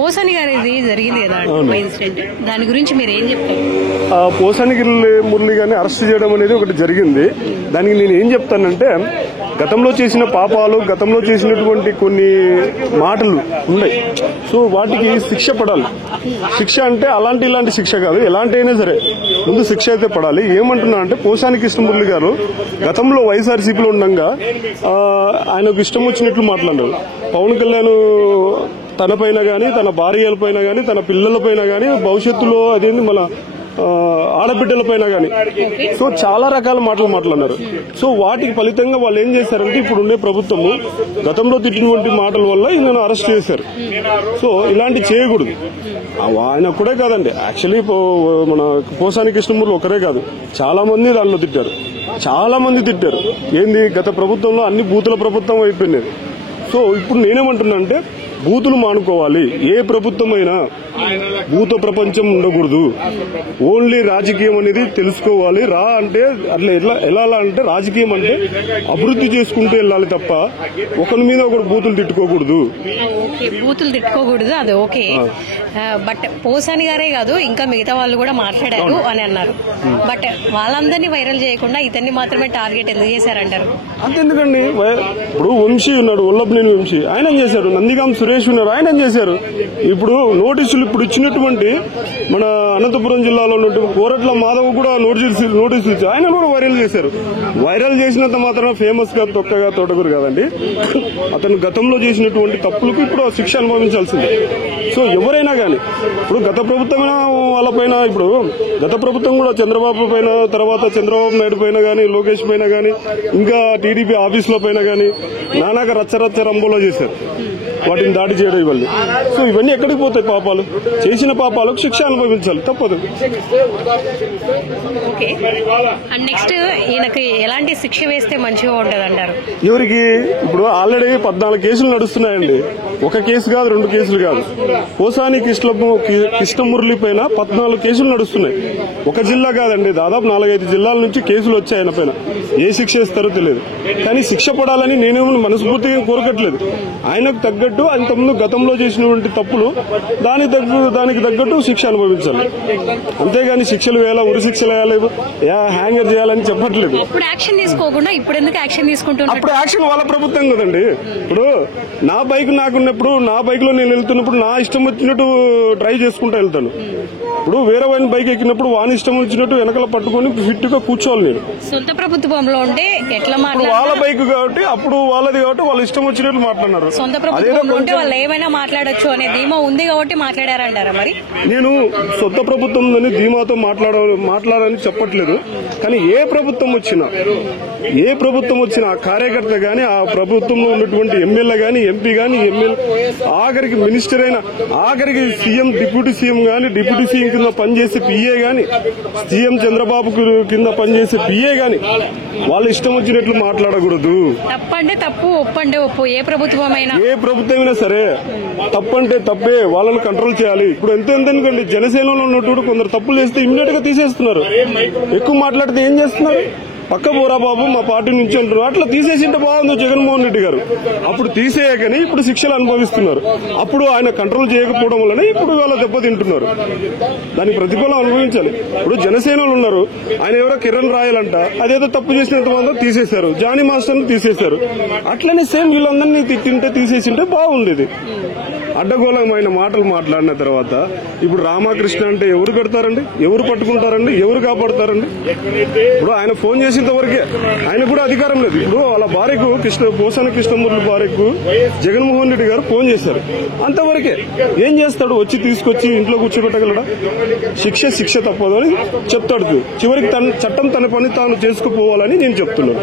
పోసాని గారిది జరిగింది కదా ఇన్సిడెంట్, దాని గురించి మీరు ఏం చెప్తారు? పోసాని మురళి గారిని అరెస్ట్ చేయడం అనేది ఒకటి జరిగింది. దానికి నేను ఏం చెప్తానంటే, గతంలో చేసిన పాపాలు, గతంలో చేసినటువంటి కొన్ని మాటలు ఉన్నాయి. సో వాటికి శిక్ష పడాలి. శిక్ష అంటే ఇలాంటి శిక్ష కాదు, ఎలాంటి అయినా సరే ముందు శిక్ష అయితే పడాలి. ఏమంటున్నా అంటే, పోసాని కృష్ణమురళి గారు గతంలో వైఎస్ఆర్సీపీలో ఉండగా ఆయనకు ఇష్టం వచ్చినట్లు మాట్లాడారు. పవన్ కళ్యాణ్ తన పైన గానీ, తన భార్యల పైన గానీ, తన పిల్లల పైన గానీ, భవిష్యత్తులో అదేంటి మన ఆడబిడ్డల పైన గానీ, సో చాలా రకాల మాటలు మాట్లాడినారు. సో వాటికి ఫలితంగా వాళ్ళు ఏం చేశారంటే, ఇప్పుడు ఉండే ప్రభుత్వము గతంలో తిట్టినటువంటి మాటల వల్ల ఈయనను అరెస్ట్ చేశారు. సో ఇలాంటి చేయకూడదు. ఆయన ఒక్కడే కాదండి, యాక్చువల్లీ మన పోసాని కృష్ణమూర్తి ఒకరే కాదు, చాలా మంది దానిలో తిట్టారు. చాలా మంది తిట్టారు. ఏంది, గత ప్రభుత్వంలో అన్ని బూతుల ప్రభుత్వం అయిపోయినది. సో ఇప్పుడు నేనేమంటున్నా అంటే, బూతులు మానుకోవాలి. ఏ ప్రభుత్వమైనా భూత ప్రపంచం ఉండకూడదు. ఓన్లీ రాజకీయం అనేది తెలుసుకోవాలి. అంటే అట్లా ఎలా అంటే, రాజకీయం అంటే అభివృద్ధి చేసుకుంటూ వెళ్ళాలి తప్ప ఒకరి మీద ఒకరు బూతులు తిట్టుకోకూడదు. బూతులు తిట్టుకోకూడదు, అది ఓకే. బట్ పోసాని గారే కాదు, ఇంకా మిగతా వాళ్ళు కూడా మాట్లాడారు అని అన్నారు. బట్ వాళ్ళందరినీ వైరల్ చేయకుండా ఇతన్ని మాత్రమే టార్గెట్ ఎందుకు చేశారంటారు? అంతెందుకండి, ఇప్పుడు వంశీ ఉన్నాడు, వల్లభనేని వంశీ, ఆయన ఏం చేశారు? నందిగాం సురేష్ ఉన్నారు, ఆయన ఏం చేశారు? ఇప్పుడు నోటీసులు ఇప్పుడు ఇచ్చినటువంటి మన అనంతపురం జిల్లాలో ఉన్నటువంటి కోరట్ల మాధవ్ కూడా నోటీసులు ఇచ్చి ఆయన కూడా వైరల్ చేశారు. వైరల్ చేసినంత మాత్రం ఫేమస్ గా తొక్కగా తోటకూరు కాదండి. అతను గతంలో చేసినటువంటి తప్పులకు ఇప్పుడు శిక్ష అనుభవించాల్సిందే. సో ఎవరైనా కానీ, ఇప్పుడు గత ప్రభుత్వం వాళ్ళపైన, ఇప్పుడు గత ప్రభుత్వం కూడా చంద్రబాబు పైన, తర్వాత చంద్రబాబు నాయుడు పైన గానీ, లోకేష్ పైన గానీ, ఇంకా టీడీపీ ఆఫీసుల పైన గానీ నానాక రచ్చ రంబోలో చేశారు. వాటిని దాడి చేయడం ఇవన్నీ. సో ఇవన్నీ ఎక్కడికి పోతాయి? పాపాలు చేసిన పాపాలకు శిక్ష అనుభవించాలి, తప్పదు. నెక్స్ట్ ఈయనకి ఎలాంటి శిక్ష వేస్తే మంచిగా ఉంటుంది అంటారు? ఎవరికి? ఇప్పుడు ఆల్రెడీ 14 కేసులు నడుస్తున్నాయండి. ఒక కేసు కాదు, 2 కేసులు కాదు. పోసాని కృష్ణమురళి పైన 14 కేసులు నడుస్తున్నాయి. ఒక జిల్లా కాదండి, దాదాపు 4-5 జిల్లాల నుంచి కేసులు వచ్చాయి ఆయన పైన. ఏ శిక్ష ఇస్తారో తెలియదు. కానీ శిక్ష పడాలని నేనేమో మనస్ఫూర్తిగా కోరకట్లేదు. ఆయనకు తగ్గట్టు అంతకుముందు గతంలో చేసినటువంటి తప్పులు దానికి తగ్గట్టు శిక్ష అనుభవించాలి. అంతేగాని శిక్షలు వేయాలా, ఉరి శిక్షలు వేయాలి, హ్యాంగర్ చేయాలని చెప్పట్లేదు. అప్పుడు యాక్షన్ తీసుకోకుండా ఇప్పుడు ఎందుకు యాక్షన్ తీసుకుంటున్నారు? అప్పుడు యాక్షన్ వాళ్ళ ప్రభుత్వం కదండి. ఇప్పుడు నా బైక్ నాకున్నప్పుడు, నా బైక్ లో నేను వెళ్తున్నప్పుడు నా ఇష్టం వచ్చినట్టు డ్రైవ్ చేసుకుంటూ వెళ్తాను. ఇప్పుడు వేరే వాడిని బైక్ ఎక్కినప్పుడు వాని ఇష్టం వచ్చినట్టు వెనకాల పట్టుకుని ఫిట్ గా కూర్చోవాలి. నేను సొంత ప్రభుత్వంలో ఉంటే ఎట్లా మాట్లాడారు? వాళ్ళ బైక్ కాబట్టి, అప్పుడు వాళ్ళది కాబట్టి వాళ్ళ ఇష్టం వచ్చినట్టు మాట్లాడినారు. సొంత ప్రభుత్వంలో ఉంటే వాళ్ళు ఏమైనా మాట్లాడొచ్చు అనే ధీమా ఉంది కాబట్టి మాట్లాడారంటారా? మరి నేను సొంత ప్రభుత్వంలోని ధీమాతో మాట్లాడాలని చెప్పట్లేదు. కానీ ఏ ప్రభుత్వం వచ్చినా కార్యకర్త గాని, ఆ ప్రభుత్వంలో ఉన్నటువంటి ఎమ్మెల్యే గాని, ఎంపీ గాని, ఆఖరికి మినిస్టర్ అయినా, ఆఖరికి సీఎం, డిప్యూటీ సీఎం గాని, డిప్యూటీ సీఎం కింద పనిచేసే పిఏ గాని, సీఎం చంద్రబాబు కింద పనిచేసే పిఏ గాని వాళ్ళ ఇష్టం వచ్చినట్లు మాట్లాడకూడదు. తప్పంటే తప్పు, ఒప్పంటే ఒప్పు. ఏ ప్రభుత్వమైనా సరే తప్పంటే తప్పే, వాళ్ళని కంట్రోల్ చేయాలి. ఇప్పుడు ఎందుకండి, జనసేనలో ఉన్నట్టు కొందరు తప్పులు చేస్తే ఇమ్మీడియట్ గా తీసేస్తున్నారు. ఎక్కువ మాట్లాడితే ఏం చేస్తున్నారు? పక్క పోరా బాబు మా పార్టీ నుంచి అంటున్నారు. అట్లా తీసేసింటే బాగుంది జగన్మోహన్ రెడ్డి గారు. అప్పుడు తీసేయకని ఇప్పుడు శిక్షలు అనుభవిస్తున్నారు. అప్పుడు ఆయన కంట్రోల్ చేయకపోవడం వల్లనే ఇప్పుడు వాళ్ళ దెబ్బతింటున్నారు. దానికి ప్రతిఫలం అనుభవించాలి. ఇప్పుడు జనసేనలు ఉన్నారు, ఆయన ఎవరో కిరణ్ రాయలంట, అదేదో తప్పు చేసినంత మంది తీసేశారు. జానీ మాస్టర్ని తీసేశారు. అట్లనే సేమ్ వీళ్ళందరినీ తీసేసింటే బాగుండేది. అడ్డగోళమైన మాటలు మాట్లాడిన తర్వాత ఇప్పుడు రామకృష్ణ అంటే ఎవరు పెడతారండి? ఎవరు పట్టుకుంటారండి? ఎవరు కాపాడతారండి? ఇప్పుడు ఆయన ఫోన్ చేసేంత వరకే, ఆయన కూడా అధికారం లేదు. ఇప్పుడు వాళ్ళ భార్యకు పోసాని కృష్ణమురళి భార్యకు జగన్మోహన్ రెడ్డి గారు ఫోన్ చేశారు, అంతవరకే. ఏం చేస్తాడు? వచ్చి తీసుకొచ్చి ఇంట్లో కూర్చోబెట్టగలడా? శిక్ష తప్పదు అని చెప్తాడు. చివరికి చట్టం తన పని తాను చేసుకుపోవాలని నేను చెప్తున్నాను.